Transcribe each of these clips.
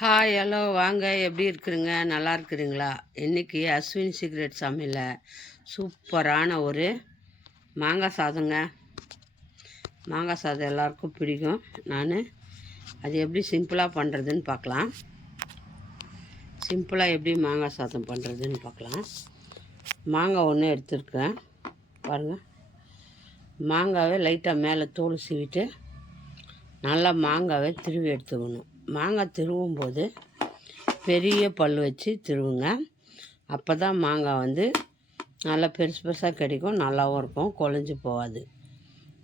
Hi hello வாங்க, எப்படி இருக்கிறீங்க? நல்லா இருக்கிறீங்களா? இன்றைக்கி அஸ்வின் சீக்ரெட் சமையலில் சூப்பரான ஒரு மாங்காய் சாதங்க. மாங்காய் சாதம் எல்லாருக்கும் பிடிக்கும். அது எப்படி சிம்பிளாக பண்ணுறதுன்னு பார்க்கலாம். சிம்பிளாக எப்படி மாங்காய் சாதம் பண்ணுறதுன்னு பார்க்கலாம். மாங்காய் ஒன்று எடுத்துருக்கேன் பாருங்கள். மாங்காவை லைட்டாக மேலே தோல் சீவிட்டு நல்லா மாங்காவை திருவி எடுத்துக்கணும். மாங்காய் திருவும் போது பெரிய பல் வச்சு திருவுங்க. அப்போ தான் மாங்காய் நல்லா பெருசு பெருசாக கிடைக்கும், நல்லாவும் இருக்கும், குழஞ்சி போகாது.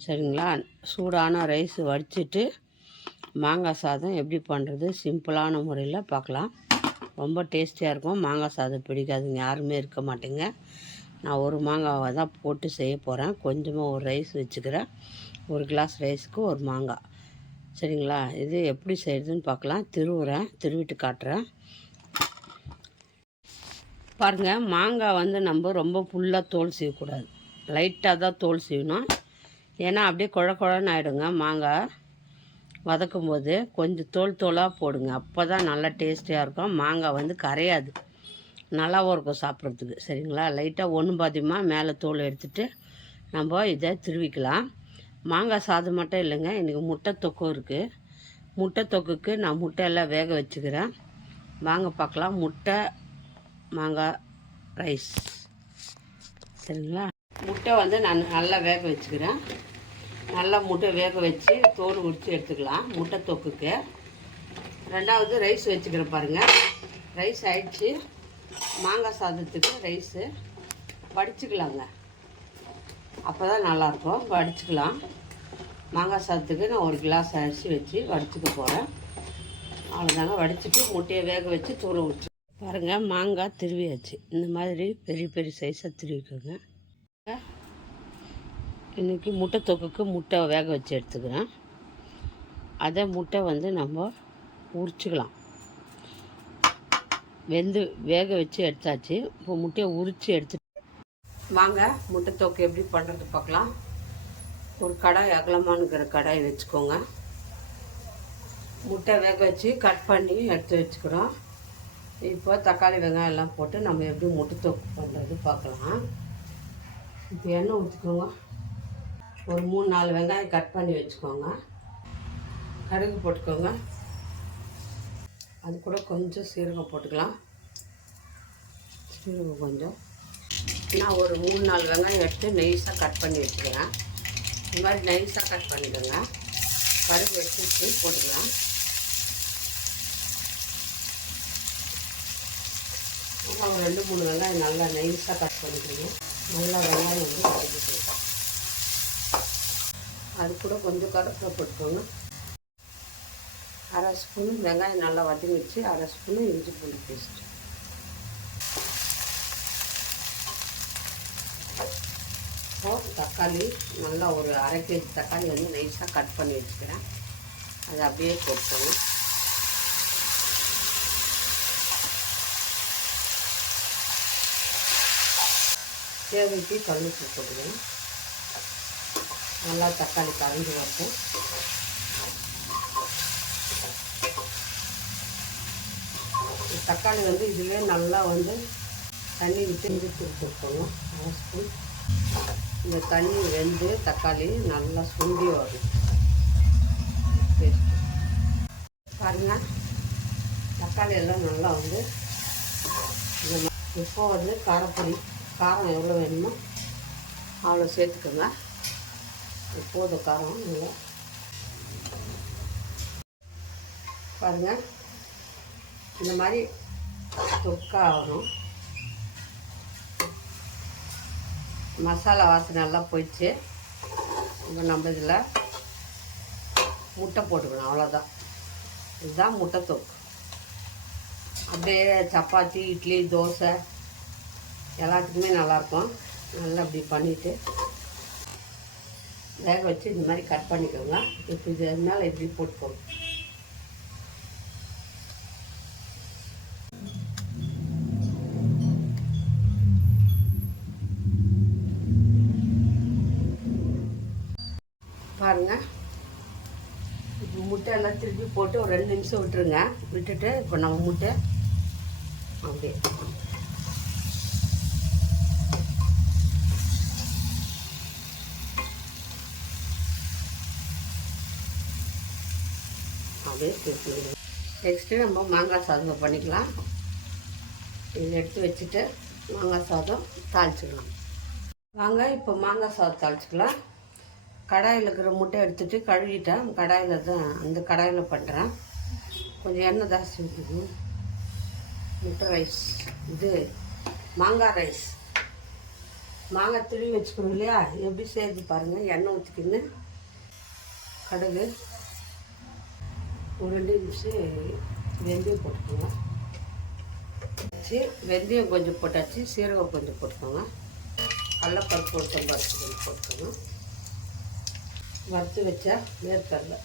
சரிங்களா? சூடான ரைஸ் வடிச்சிட்டு மாங்காய் சாதம் எப்படி பண்ணுறது சிம்பிளான முறையில் பார்க்கலாம். ரொம்ப டேஸ்டியாக இருக்கும். மாங்காய் சாதம் பிடிக்காதுங்க யாருமே இருக்க மாட்டேங்க. நான் ஒரு மாங்காவை தான் போட்டு செய்ய போகிறேன். கொஞ்சமாக ஒரு ரைஸ் வச்சுக்கிறேன். ஒரு கிளாஸ் ரைஸுக்கு ஒரு மாங்காய். சரிங்களா? இது எப்படி செய்கிறதுன்னு பார்க்கலாம். திருவிட்டு காட்டுறேன் பாருங்கள். மாங்காய் நம்ம ரொம்ப ஃபுல்லாக தோல் சீவக்கூடாது, லைட்டாக தான் தோல் சீவணும். ஏன்னா அப்படியே குழன்னு ஆகிடுங்க. மாங்காய் வதக்கும் போது கொஞ்சம் தோலாக போடுங்க. அப்போ தான் நல்லா டேஸ்டியாக இருக்கும். மாங்காய் கரையாது, நல்லாவும் இருக்கும் சாப்பிட்றதுக்கு. சரிங்களா? லைட்டாக ஒன்று பாதியமாக மேலே தோல் எடுத்துகிட்டு நம்ம இதை திருவிக்கலாம். மாங்காய் சாதம் மட்டும் இல்லைங்க, இன்றைக்கி முட்டை தொக்கும் இருக்குது. முட்டை தொக்குக்கு நான் முட்டையெல்லாம் வேக வச்சுக்கிறேன். வாங்க பார்க்கலாம். முட்டை மாங்காய் ரைஸ். சரிங்களா? முட்டை நான் நல்லா வேக வச்சுக்கிறேன். நல்லா முட்டை வேக வச்சு தோல் உரித்து எடுத்துக்கலாம் முட்டை தொக்குக்கு. ரெண்டாவது ரைஸ் வச்சுக்கிறேன் பாருங்கள். ரைஸ் ஆயிடுச்சு. மாங்காய் சாதத்துக்கு ரைஸு வடிச்சுக்கலாங்க, அப்போ தான் நல்லாயிருக்கும். வடிச்சுக்கலாம். மாங்காய் சாதத்துக்கு நான் ஒரு கிளாஸ் அரிசி வச்சு வடிச்சுக்க போகிறேன். அவ்வளோதாங்க. வடிச்சிட்டு முட்டையை வேக வச்சு தூள விட்டு பாருங்கள். மாங்காய் திருவியாச்சு. இந்த மாதிரி பெரிய பெரிய சைஸாக திருவிக்கோங்க. இன்றைக்கி முட்டை தொக்குக்கு முட்டை வேக வச்சு எடுத்துக்கிறேன். அதை முட்டை நம்ம உரிச்சிக்கலாம். வேக வச்சு எடுத்தாச்சு. இப்போ முட்டையை உரித்து எடுத்து வாங்க முட்டை தொக்கு எப்படி பண்ணுறது பார்க்கலாம். ஒரு கடாய், அகலமானுக்கிற கடாய் வச்சுக்கோங்க. முட்டை வேக வச்சு கட் பண்ணி எடுத்து வச்சுக்கிறோம். இப்போ தக்காளி வெங்காயம் எல்லாம் போட்டு நம்ம எப்படி முட்டை தொக்கு பண்ணுறது பார்க்கலாம். இப்போ எண்ணெய் ஊற்றிக்கோங்க. ஒரு 3-4 வெங்காயம் கட் பண்ணி வச்சுக்கோங்க. கடுகு போட்டுக்கோங்க. அது கூட கொஞ்சம் சீரகம் போட்டுக்கலாம். சீரகம் கொஞ்சம். நான் ஒரு 3-4 வெங்காயம் எடுத்து நைஸாக கட் பண்ணி வச்சுக்கிறேன். இந்த மாதிரி நைஸாக கட் பண்ணிக்கோங்க. கடுகு வச்சு போட்டுக்கலாம். ஒரு 2-3 வெங்காயம் நல்லா நைஸாக கட் பண்ணிக்கிறோம். நல்லா வெங்காயம் வதக்கிக்கலாம். அது கூட கொஞ்சம் கருவேப்பிலை போட்டுக்கோங்க. 1/2 ஸ்பூன் வெங்காயம் நல்லா வதங்கிடுச்சு. 1/2 ஸ்பூன் இஞ்சி பூண்டு பேஸ்ட். தக்காளி நல்லா ஒரு 1/2 கேஜி தக்காளி நைஸாக கட் பண்ணி வச்சுக்கிறேன். அதை அப்படியே போட்டுக்கணும். தேவைக்கு கல்லுப்பு போட்டுக்கணும். நல்லா தக்காளி கரைஞ்சி வரட்டும். தக்காளி இதுவே நல்லா தண்ணி விட்டு இழுத்து கொடுத்துருக்கணும். 1/2 ஸ்பூன். இந்த தண்ணி வெந்து தக்காளி நல்லா சுண்டி வரும். பாருங்கள், தக்காளி எல்லாம் நல்லா இப்போ காரப்பொடி, காரம் எவ்வளோ வேணுமோ அவ்வளோ சேர்த்துக்கோங்க. இப்போது காரம் நல்லா பாருங்கள். இந்த மாதிரி தொக்காகணும். மசாலா வாசனை எல்லாம் போயிடுச்சு. இப்போ நம்ம இதில் முட்டை போட்டுக்கணும். அவ்வளோதான். இதுதான் முட்டை தொக்கு. அப்படியே சப்பாத்தி, இட்லி, தோசை எல்லாத்துக்குமே நல்லாயிருக்கும். நல்லா அப்படி பண்ணிவிட்டு வேக வச்சு இந்த மாதிரி கட் பண்ணிக்கோங்க. இப்போ இது மேலே இப்படி போட்டுக்கோங்க. பாருங்கள், இப்போ முட்டை எல்லாம் திருப்பி போட்டு ஒரு 2 நிமிஷம் விட்டுருங்க. விட்டுட்டு இப்போ நம்ம முட்டை அப்படியே நெக்ஸ்ட்டு நம்ம மாங்காய் சாதம் பண்ணிக்கலாம். இதை எடுத்து வச்சுட்டு மாங்காய் சாதம் தாளிச்சிக்கலாம். வாங்க இப்போ மாங்காய் சாதம் தாளிச்சிக்கலாம். கடாயில் இருக்கிற முட்டை எடுத்துகிட்டு கழுவிட்டேன். கடாயில் தான் அந்த கடாயில் பண்ணுறேன். கொஞ்சம் எண்ணெய் ஜாஸ்தி ஊற்றிக்கணும். முட்டை ரைஸ், இது மாங்காய் ரைஸ். மாங்காய் துருவி வச்சுக்கணும் இல்லையா, எப்படி செய்து பாருங்கள். எண்ணெய் ஊற்றிக்கின்னு கடுகு ஒரு 2 நிமிஷம் வெந்தயம் போட்டுக்கோங்க. வெந்தயம் கொஞ்சம் போட்டாச்சு, சீரகம் கொஞ்சம் போட்டுக்கோங்க. கடலப்பருப்பு ஒரு பருப்பு கொஞ்சம் போட்டுக்கோங்க. வறுத்து வச்சா வேர்க்கடலை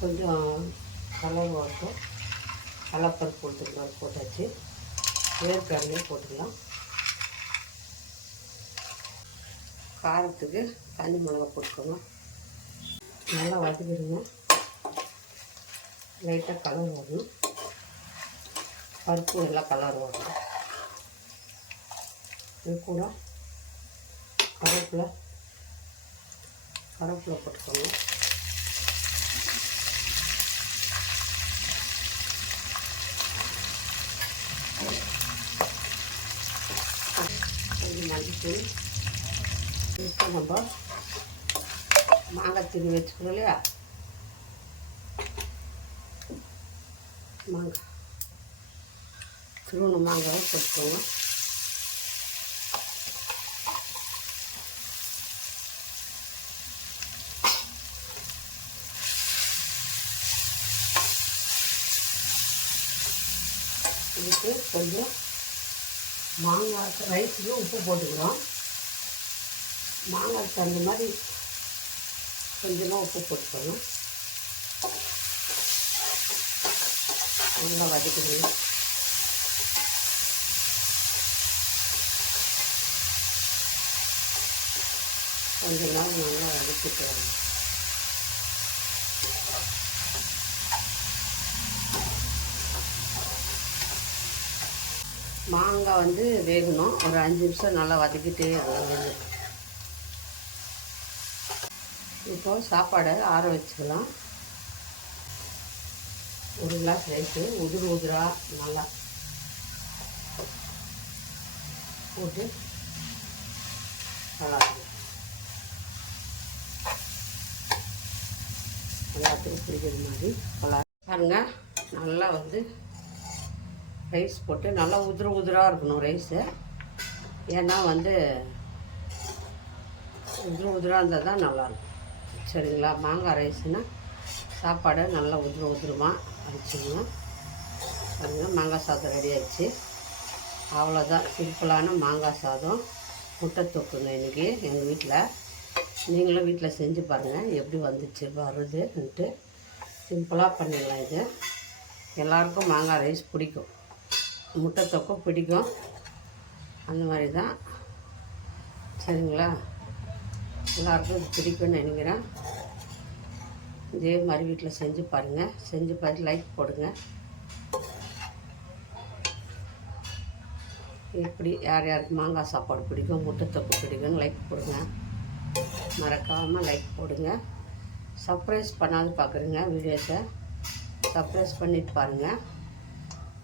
கொஞ்சம் கலர் வறுத்தோம். கடலப்பருப்பு போட்டாச்சு, வேர்க்கடலையும் போட்டுக்கலாம். காரத்துக்கு காஞ்சி மிளகா போட்டுக்கோங்க. நல்லா வதக்கிடுங்க. லைட்டாக கலர் வரணும். பருப்பு எல்லாம் கலர் வரணும். இது கூட கருவேப்பிலை போட்டுக்கோங்க. கொஞ்சம் மல்லித்தூள். இப்போ நம்ம மாங்காய் திருவி வச்சுக்கணும் இல்லையா, மாங்காய் திருவண்ண மாங்காய் போட்டுக்கோங்க. இதுக்கு கொஞ்சம் மாங்காய் ரைஸுக்கு உப்பு போட்டுக்கிறோம். மாங்காய் தகுந்த மாதிரி கொஞ்சமாக உப்பு போட்டுக்கணும். நல்லா வதக்கணும். கொஞ்ச நாள் நல்லா வதக்கிட்டு வரணும். மாங்காய் வந்து வேகணும். ஒரு 5 நிமிஷம் நல்லா வதக்கிட்டே இருக்கணும். இப்போ சாப்பாடை ஆற வச்சுக்கலாம். ஒரு கிளாஸ் ரைஸு உதிரா நல்லா போட்டு எல்லாத்துக்கும் பிடிக்கிற மாதிரி பாருங்க. நல்லா வந்து ரைஸ் போட்டு நல்லா உதிராக இருக்கணும் ரைஸு. ஏன்னா வந்து உதிராக இருந்தால் தான் நல்லாயிருக்கும். சரிங்களா? மாங்காய் ரைஸ்னால் சாப்பாடை நல்லா உதிரமாக அடிச்சிடணும். பாருங்க, மாங்காய் சாதம் ரெடி ஆகிடுச்சு. அவ்வளோதான், சிம்பிளான மாங்காய் சாதம் முட்டை தொக்குங்க இன்றைக்கி எங்கள் வீட்டில். நீங்களும் வீட்டில் செஞ்சு பாருங்கள் எப்படி வந்துச்சு வருதுன்ட்டு. சிம்பிளாக பண்ணிடலாம். இது எல்லாருக்கும் மாங்காய் ரைஸ் பிடிக்கும், முட்டை தொக்கும் பிடிக்கும். அந்த மாதிரி தான். சரிங்களா? எல்லாருக்கும் இது பிடிக்கும்னு நினைக்கிறேன். இதே மாதிரி வீட்டில் செஞ்சு பாருங்கள். செஞ்சு பார்த்து லைக் போடுங்க. இப்படி யார் யாருக்கு மாங்காய் சாப்பாடு பிடிக்கும், முட்டை தொக்கு பிடிக்கும்னு லைக் போடுங்க. மறக்காமல் லைக் போடுங்க. சப்ஸ்கிரைப் பண்ணாது பார்க்குறீங்க வீடியோஸை, சப்ஸ்கிரைப் பண்ணிட்டு பாருங்கள்.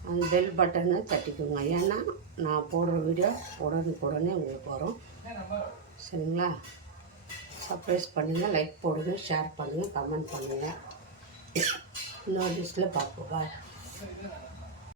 அந்த பெல் பட்டனை தட்டிக்கோங்க. ஏன்னா நான் போடுற வீடியோ உடனே உங்களுக்கு வரும். சரிங்களா? சப்ஸ்கிரைப் பண்ணுங்கள், லைக் போடுங்க, ஷேர் பண்ணுங்கள், கமெண்ட் பண்ணுங்கள். இன்னொரு டிஷ்ஷில் பார்ப்போம். பாய்.